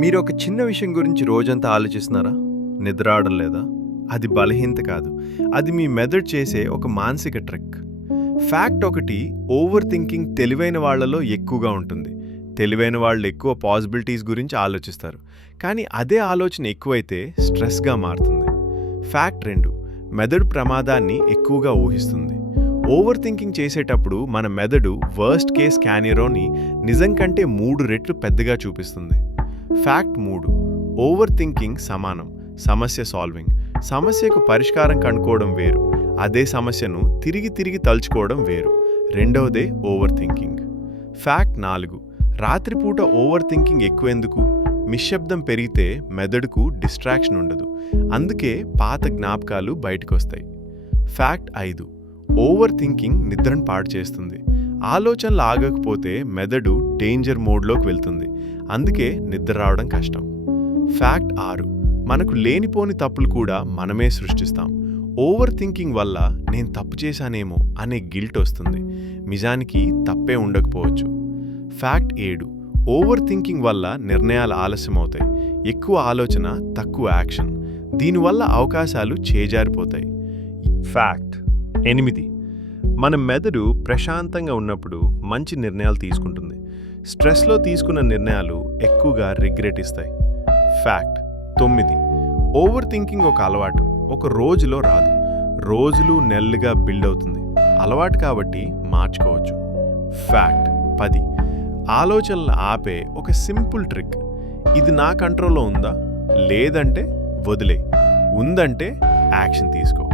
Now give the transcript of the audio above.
మీరు ఒక చిన్న విషయం గురించి రోజంతా ఆలోచిస్తున్నారా? నిద్ర రావడం లేదా? అది బలహీనత కాదు, అది మీ మెదడు చేసే ఒక మానసిక ట్రిక్. ఫ్యాక్ట్ ఒకటి, ఓవర్ థింకింగ్ తెలివైన వాళ్లలో ఎక్కువగా ఉంటుంది. తెలివైన వాళ్ళు ఎక్కువ పాసిబిలిటీస్ గురించి ఆలోచిస్తారు, కానీ అదే ఆలోచన ఎక్కువైతే స్ట్రెస్గా మారుతుంది. ఫ్యాక్ట్ 2, మెదడు ప్రమాదాన్ని ఎక్కువగా ఊహిస్తుంది. ఓవర్ థింకింగ్ చేసేటప్పుడు మన మెదడు వర్స్ట్ కేస్ స్కానిరోని నిజం కంటే 3 రెట్లు పెద్దగా చూపిస్తుంది. ఫ్యాక్ట్ 3, ఓవర్ థింకింగ్ సమానం సమస్య సాల్వింగ్. సమస్యకు పరిష్కారం కనుక్కోవడం వేరు, అదే సమస్యను తిరిగి తిరిగి తలుచుకోవడం వేరు. రెండవదే ఓవర్ థింకింగ్. ఫ్యాక్ట్ 4, రాత్రిపూట ఓవర్ థింకింగ్ ఎక్కువెందుకు? నిశ్శబ్దం పెరిగితే మెదడుకు డిస్ట్రాక్షన్ ఉండదు, అందుకే పాత జ్ఞాపకాలు బయటకొస్తాయి. ఫ్యాక్ట్ 5, ఓవర్ థింకింగ్ నిద్రను పాడు చేస్తుంది. ఆలోచనలు ఆగకపోతే మెదడు డేంజర్ మోడ్లోకి వెళ్తుంది, అందుకే నిద్ర రావడం కష్టం. ఫ్యాక్ట్ 6, మనకు లేనిపోని తప్పులు కూడా మనమే సృష్టిస్తాం. ఓవర్ థింకింగ్ వల్ల నేను తప్పు చేశానేమో అనే గిల్ట్ వస్తుంది, నిజానికి తప్పే ఉండకపోవచ్చు. ఫ్యాక్ట్ 7, ఓవర్ థింకింగ్ వల్ల నిర్ణయాలు ఆలస్యమవుతాయి. ఎక్కువ ఆలోచన, తక్కువ యాక్షన్, దీనివల్ల అవకాశాలు చేజారిపోతాయి. ఫ్యాక్ట్ 8, మన మెదడు ప్రశాంతంగా ఉన్నప్పుడు మంచి నిర్ణయాలు తీసుకుంటుంది. స్ట్రెస్లో తీసుకున్న నిర్ణయాలు ఎక్కువగా రిగ్రెట్ ఇస్తాయి. ఫ్యాక్ట్ 9, ఓవర్ థింకింగ్ ఒక అలవాటు, ఒక రోజులో రాదు, రోజులు నెలలుగా బిల్డ్ అవుతుంది. అలవాటు కాబట్టి మార్చుకోవచ్చు. ఫ్యాక్ట్ 10, ఆలోచనలు ఆపే ఒక సింపుల్ ట్రిక్. ఇది నా కంట్రోల్లో ఉందా? లేదంటే వదిలే, ఉందంటే యాక్షన్ తీసుకో.